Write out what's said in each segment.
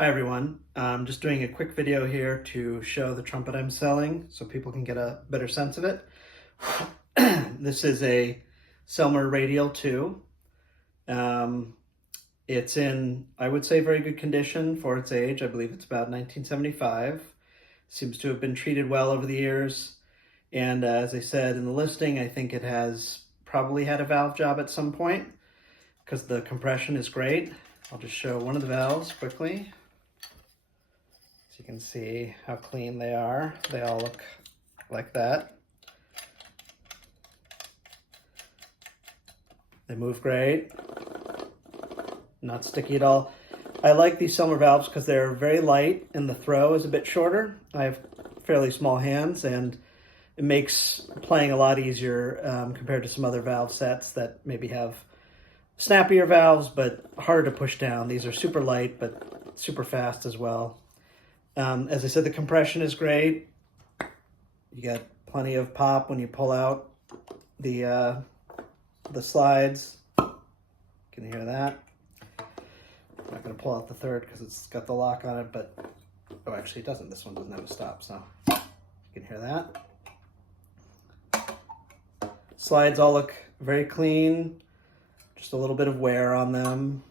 Hi everyone, I'm just doing a quick video here to show the trumpet I'm selling so people can get a better sense of it. This is a Selmer Radial 2. It's in, I would say, very good condition for its age. I believe it's about 1975. Seems to have been treated well over the years. And as I said in the listing, I think it has probably had a valve job at some point because the compression is great. I'll just show one of the valves quickly. You can see how clean they are. They all look like that. They move great. Not sticky at all. I like these Selmer valves because they're very light and the throw is a bit shorter. I have fairly small hands and it makes playing a lot easier compared to some other valve sets that maybe have snappier valves but harder to push down. These are super light but super fast as well. As I said, the compression is great. You get plenty of pop when you pull out the slides. You can hear that. I'm not going to pull out the third because it's got the lock on it, but oh, actually it doesn't. This one doesn't have a stop, so you can hear that. Slides all look very clean. Just a little bit of wear on them.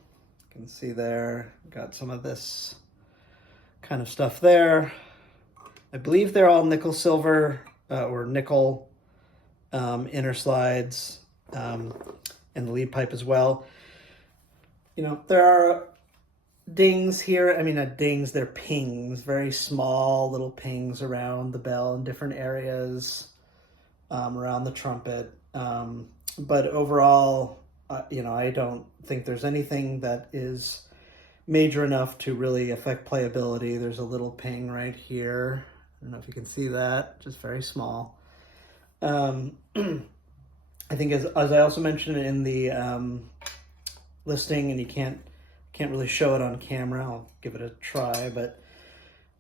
You can see there, got some of this kind of stuff there. I believe they're all nickel silver or nickel inner slides and the lead pipe as well. You know, there are dings here. I mean, not dings, they're pings, very small little pings around the bell in different areas around the trumpet. But overall, you know, I don't think there's anything that is major enough to really affect playability. There's a little ping right here. I don't know if you can see that, just very small. I think as I also mentioned in the listing, and you can't really show it on camera, I'll give it a try, but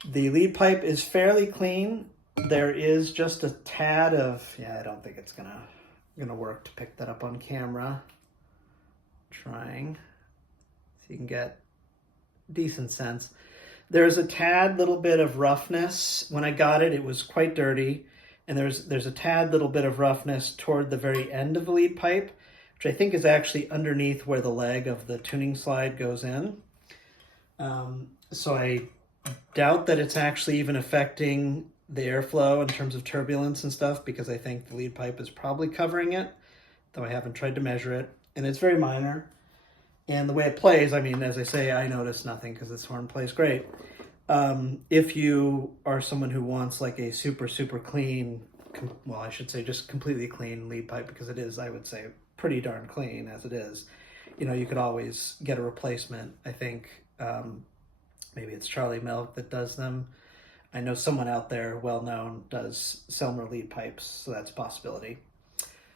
the lead pipe is fairly clean. There is just a tad of, I don't think it's gonna work to pick that up on camera. Trying, so you can get decent sense. There's a tad little bit of roughness. When I got it, it was quite dirty, and there's a tad little bit of roughness toward the very end of the lead pipe, which I think is actually underneath where the leg of the tuning slide goes in. So I doubt that it's actually even affecting the airflow in terms of turbulence and stuff, because I think the lead pipe is probably covering it, though I haven't tried to measure it, and it's very minor. And the way it plays, I mean, as I say, I notice nothing because this horn plays great. If you are someone who wants like a super clean, well, I should say just completely clean lead pipe, because it is, I would say, pretty darn clean as it is. You know, you could always get a replacement. I think maybe it's Charlie Milk that does them. I know someone out there well-known does Selmer lead pipes, so that's a possibility.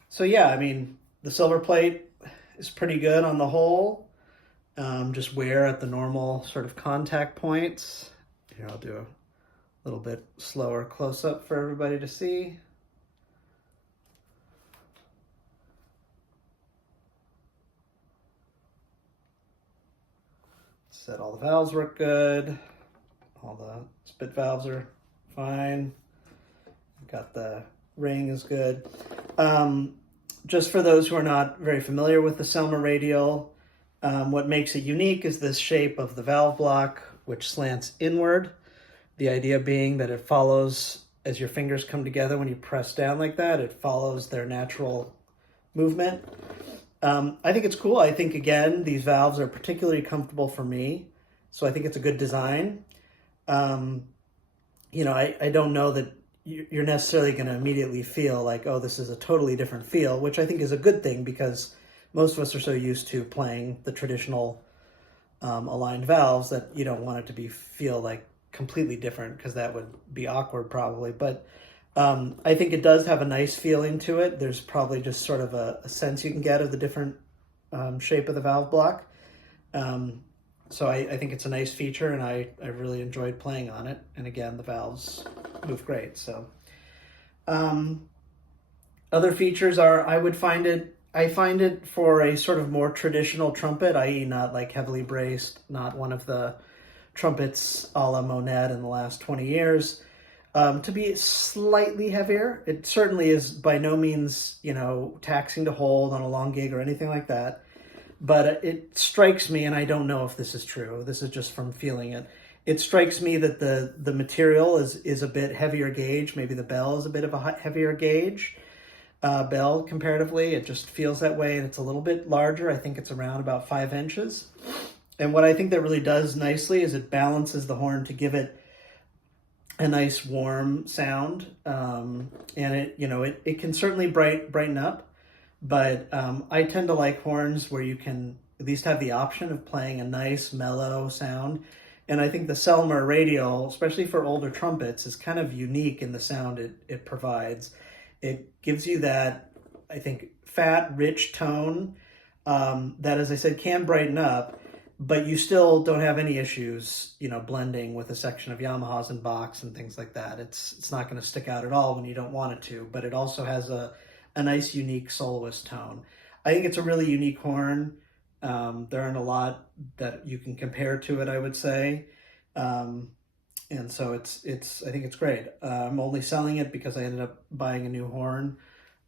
So yeah, I mean, the silver plate is pretty good on the whole. Just wear at the normal sort of contact points. Here, I'll do a little bit slower close-up for everybody to see. Said all the valves work good. All the spit valves are fine. Got the ring is good. Just for those who are not very familiar with the Selmer Radial, what makes it unique is this shape of the valve block, which slants inward. The idea being that it follows, as your fingers come together when you press down like that, it follows their natural movement. I think it's cool. I think, again, these valves are particularly comfortable for me, so I think it's a good design. You know, I don't know that you're necessarily going to immediately feel like, oh, this is a totally different feel, which I think is a good thing, because most of us are so used to playing the traditional aligned valves that you don't want it to feel like completely different, because that would be awkward probably. But I think it does have a nice feeling to it. There's probably just sort of a sense you can get of the different shape of the valve block. So I think it's a nice feature, and I really enjoyed playing on it. And again, the valves move great. So other features are, I find it for a sort of more traditional trumpet, i.e. not like heavily braced, not one of the trumpets a la Monet in the last 20 years. To be slightly heavier. It certainly is by no means, taxing to hold on a long gig or anything like that. But it strikes me, and I don't know if this is true, this is just from feeling it. It strikes me that the material is a bit heavier gauge. Maybe the bell is a bit of a heavier gauge bell comparatively. It just feels that way, and it's a little bit larger. I think it's around about 5 inches. And what I think that really does nicely is it balances the horn to give it a nice warm sound, and it can certainly brighten up. But I tend to like horns where you can at least have the option of playing a nice mellow sound. And I think the Selmer Radial, especially for older trumpets, is kind of unique in the sound it provides. It gives you that, I think, fat, rich tone that, as I said, can brighten up, but you still don't have any issues, blending with a section of Yamahas and Bachs and things like that. It's not going to stick out at all when you don't want it to, but it also has a nice, unique soloist tone. I think it's a really unique horn. There aren't a lot that you can compare to it, I would say. And so I think it's great. I'm only selling it because I ended up buying a new horn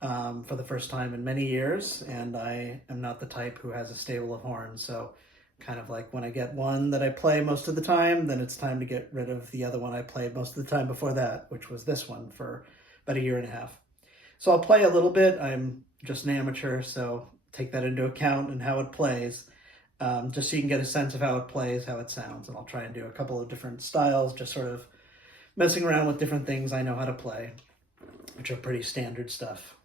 for the first time in many years, and I am not the type who has a stable of horns. So kind of like when I get one that I play most of the time, then it's time to get rid of the other one I played most of the time before that, which was this one for about a year and a half. So I'll play a little bit. I'm just an amateur, so take that into account and how it plays, just so you can get a sense of how it plays, how it sounds. And I'll try and do a couple of different styles, just sort of messing around with different things I know how to play, which are pretty standard stuff.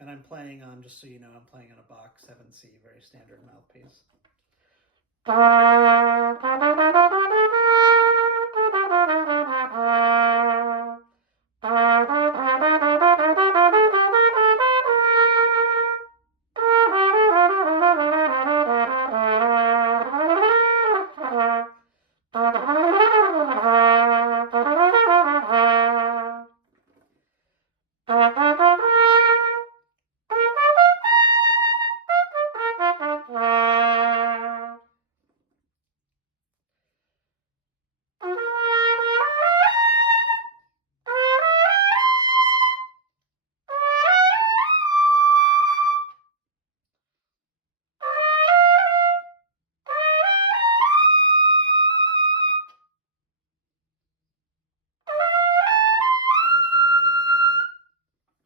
And I'm playing on, just so you know, I'm playing on a Bach 7C, very standard mouthpiece.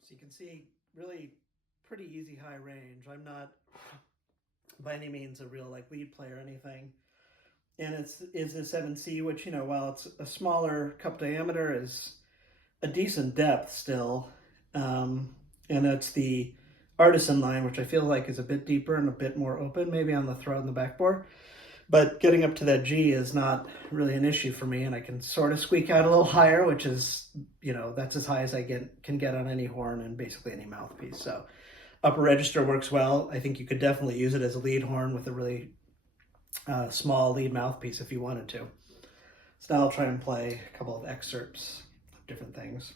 So you can see really pretty easy high range. I'm not by any means a real lead player or anything. And it's a 7C, which, while it's a smaller cup diameter, is a decent depth still. And it's the artisan line, which I feel like is a bit deeper and a bit more open, maybe on the throat and the backbore. But getting up to that G is not really an issue for me, and I can sort of squeak out a little higher, which is, that's as high as I can get on any horn and basically any mouthpiece. So upper register works well. I think you could definitely use it as a lead horn with a really small lead mouthpiece if you wanted to. So now I'll try and play a couple of excerpts of different things.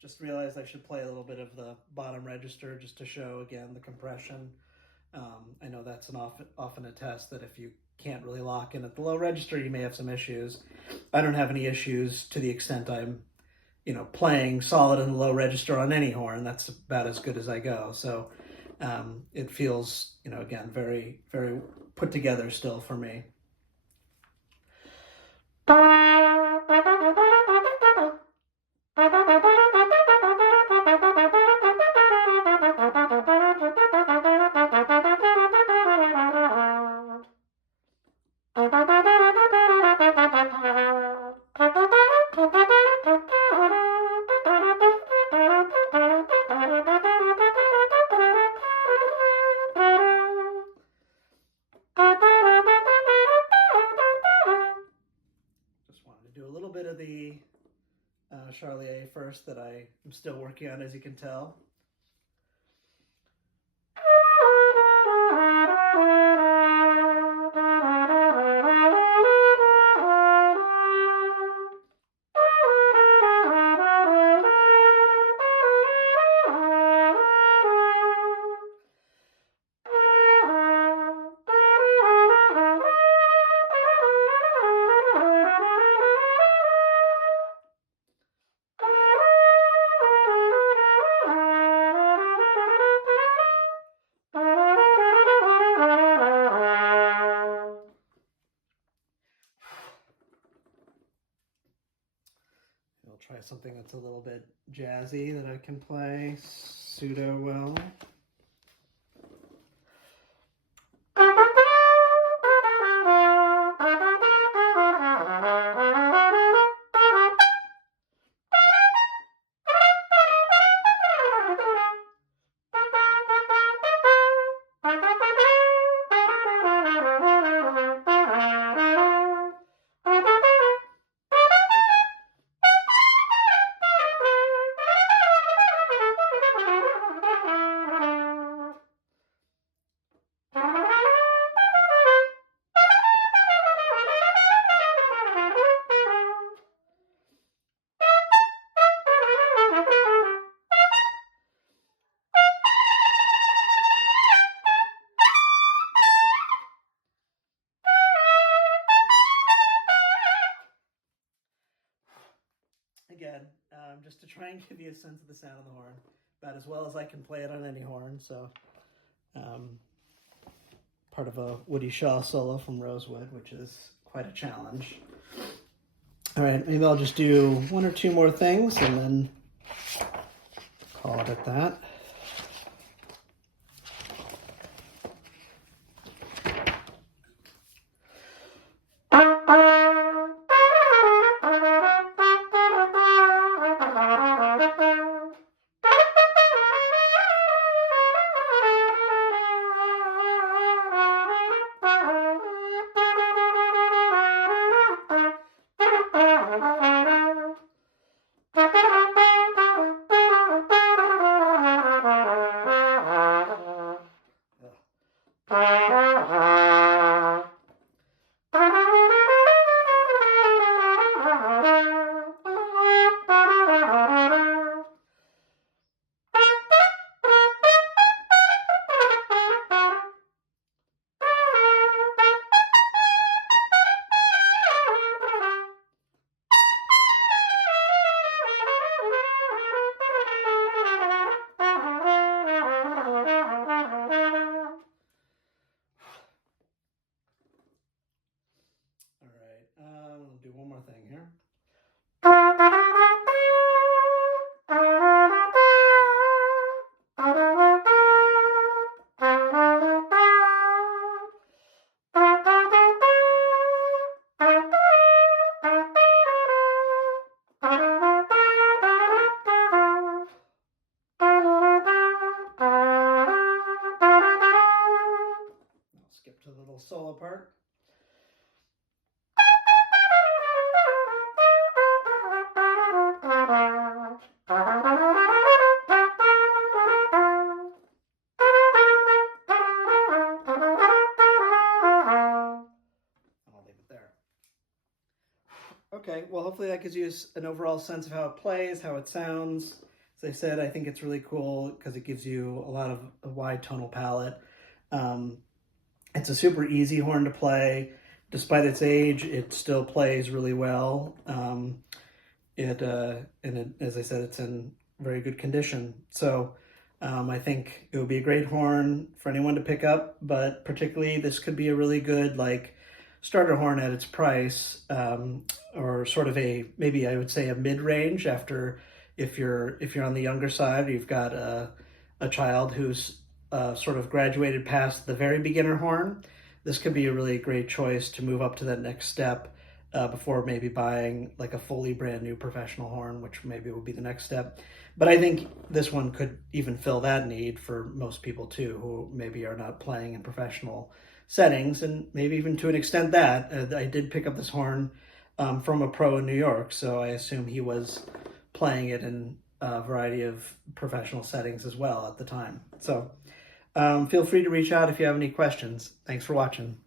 Just realized I should play a little bit of the bottom register just to show again the compression. I know that's often a test that if you can't really lock in at the low register, you may have some issues. I don't have any issues to the extent I'm, playing solid in the low register on any horn. That's about as good as I go. So it feels, again, very, very put together still for me. still working on, as you can tell. I'll try something that's a little bit jazzy that I can play pseudo well. Again, just to try and give you a sense of the sound of the horn, about as well as I can play it on any horn. So, part of a Woody Shaw solo from Rosewood, which is quite a challenge. All right, maybe I'll just do one or two more things and then call it at that. I'll do one more thing here. I'll skip to the little solo part. Okay, well, hopefully that gives you an overall sense of how it plays, how it sounds. As I said, I think it's really cool because it gives you a lot of a wide tonal palette. It's a super easy horn to play. Despite its age, it still plays really well. As I said, it's in very good condition. So I think it would be a great horn for anyone to pick up, but particularly this could be a really good starter horn at its price, or sort of maybe I would say a mid-range after if you're on the younger side, or you've got a child who's sort of graduated past the very beginner horn. This could be a really great choice to move up to that next step before maybe buying like a fully brand new professional horn, which maybe would be the next step. But I think this one could even fill that need for most people too, who maybe are not playing in professional settings, and maybe even to an extent that. I did pick up this horn from a pro in New York, so I assume he was playing it in a variety of professional settings as well at the time. So feel free to reach out if you have any questions. Thanks for watching.